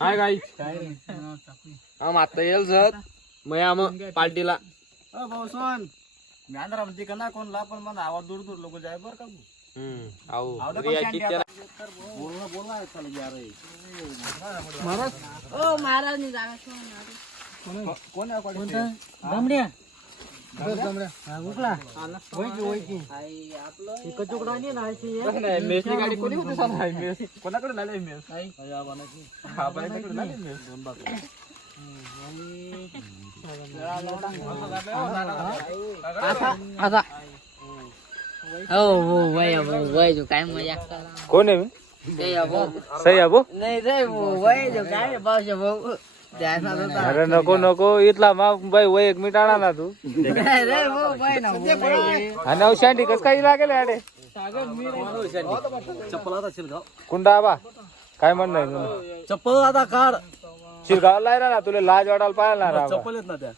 Hi guys आम आता येईल सर मग आम पार्टीला भाऊ सोन मी आंध्रा म्हणते का ना कोणला पण मला आवाज दूर दूर लोक जाय बर का आओ बोलला चला यार महाराज ओ महाराज नि जागा कोण आहे दमड्या उकला आई आपलं एक तुकडा नाही ना मेसची गाडी कोणी होती सांगा मेस कोणाकडे झाले मेस हा बाईकडे झाले मेस दोन बाप आता ओ वय जो काय मजाक करा कोण आहे सही अबो नाही रे वय जो काय बावशे भाऊ अरे नको नको इथला मग बाई वय एक मिनिट आणा ना तू रे भाऊ वय ना आणि औषधी कस काही लागेल अरे चप्पल आता शिरगाव कुंडा आबा काय म्हणणं आहे तुला चप्पल आता काढ शिरगाव लायला ना तुला लाज वाटायला पाहिला ना चप्पल येत ना त्या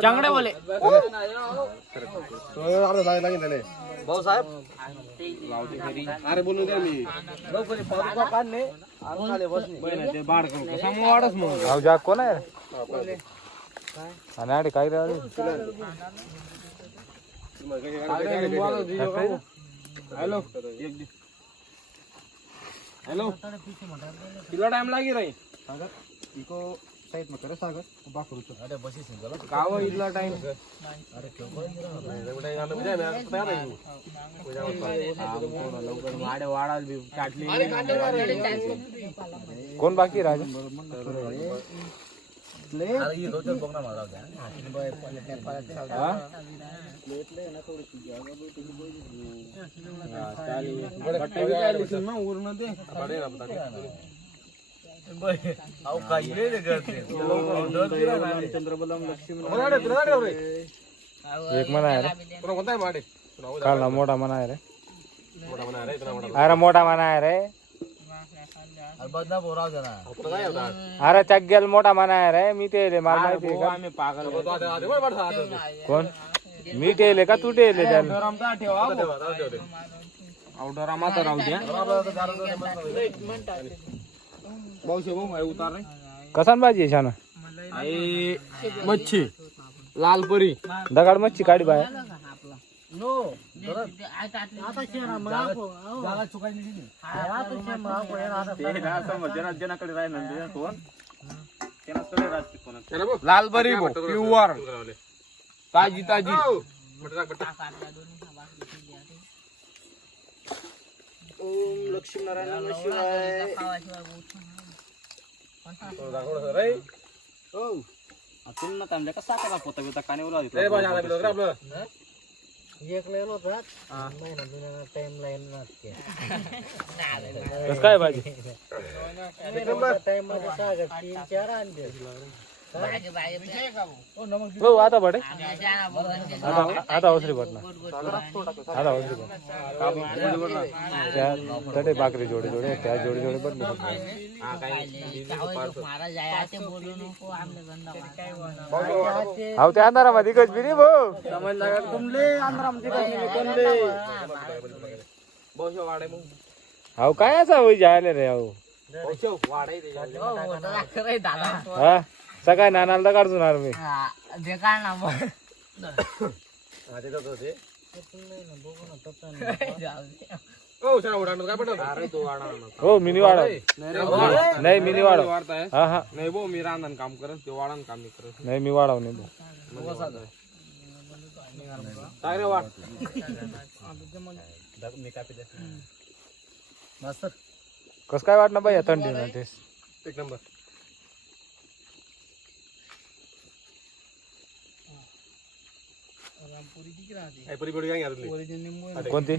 चांगले बोले भाऊ साहेब अरे बोलू द्या मी काढणे जा कोण आहे आणि अरे काय रे हॅलो हेलो कितना टाइम लागी रही सागर इको साइड में करे सागर बा करू तो अरे बसी सिंगल गाव इतना टाइम अरे क्यों एवढे गाणं म्हणजे मी तयार आहे लवकर वाडे वाडाल बी काटली कोण बाकी राजा ले अरे ये रोज बघना मारा होता बाय हां लेटले ना थोडी जागा चाली बट्टे भी चाली ना उरन दे बडे ना बता बाय आव काय रे करते चंद्रबलम लक्ष्मी रे एक मना आहे रे तुला कोणता माडे काल ना मोठा मना आहे रे अरे मोठा मना आहे रे बदना बोराव जरा अरे चग्गेल मोठा मना आहे रे मी ते मला माहिती आहे का आम्ही पागल कोण मी टेले का तू टेले त्याला आमचा ठेवा आउटडोर आम्हाला राहू द्या भाऊशे भाऊ आहे उतार रे कसान भाजी शाना आई मच्छी लाल परी दगड मच्छी काढी बाहेर नो आता शेरा मापो जागा चुकायची नाही आता शेरा मापो ते ना समजणार जनाकडे राहिला ना कोण त्यानकडे राहते कोण लाल बरी प्युअर ताजी ताजी ओम लक्ष्मी नारायण नमः शिवाय ओ आपण ना तांब्या कसा करा पोता बिता कानेवर आली रे बाजा आला आपलं एक लेलो जात महिना दुनिया टाइम लाईन नसते कस काय भाजी टाइम मध्ये सागर 3-4 आणते हो आता बडे आता अवसरी बट ना आता अवसरी बट त्या बाकरी जोडे जोडे त्या जोडे जोडे बदलू ते अंधारामध्ये कच बिरी भाऊ तुमले अंधारामध्ये कोणले बहुशो वाडे मग अहो काय असा होई जायले रे अहो बहुशो वाडे हा सकाळी नानाला तर काढून मी हो मिनी वाढव नाही मिनी वाढव हा हा नाही भाऊ मी राहणार काम करत ते वाढण काम करत नाही मी वाढव नाही काय रे वाढ मी कापी दे मास्तर कस काय वाटणार बाई थंडी ना तेच एक नंबर कोणती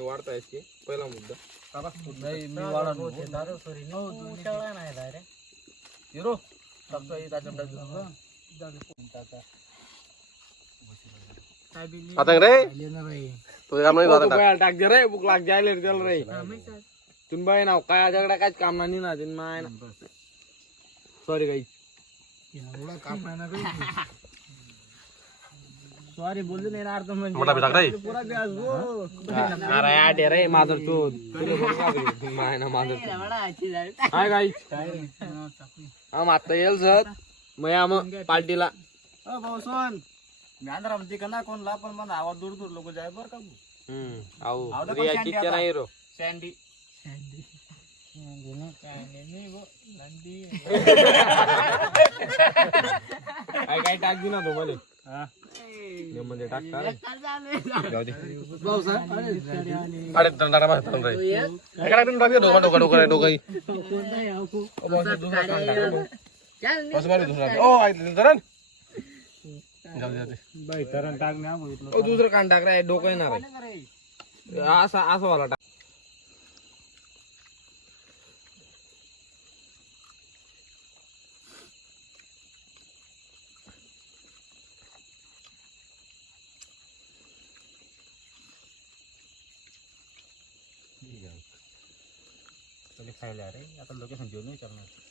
वाढताय पहिला मुद्दा हिरो टाकतो हे ताजम टाकतो आता रे ना भाई तुझं काम नाही आता टाक. टाक दे रे बुक लाग जायला रे त्याला रे तुम्ही बाई नाव काय आजकडे काहीच काम नाही ना तुम्ही माय ना सॉरी काही एवढा काम आहे ना सॉरी बोलले नाही ना अर्थ म्हणजे मोठा बी टाक रे. पुरा ब्याज हो अरे आटे रे माझं चोद माय ना माझं हाय गाई आम आता येईल सर मग आम पार्टीला भाऊ सोन मी आंध्रा म्हणते का ना कोणला पण मला आवाज दूर दूर लोक जाय बर का आऊ रिया टीचर आहे रो सँडी काय टाक दे ना तुम्हाला मध्ये टाकता जाऊ दे अरे दंडारा मारत रे एका टाकून टाक दे डोका डोका डोका डोका असं मारू दुसरा ओ ऐकलं तर जाऊ दे बाई तरण टाक ना दुसरं कान टाक रे डोकं येणार आहे असा असं वाला टाक खायला रे आता लोकेशन घेऊन विचारणार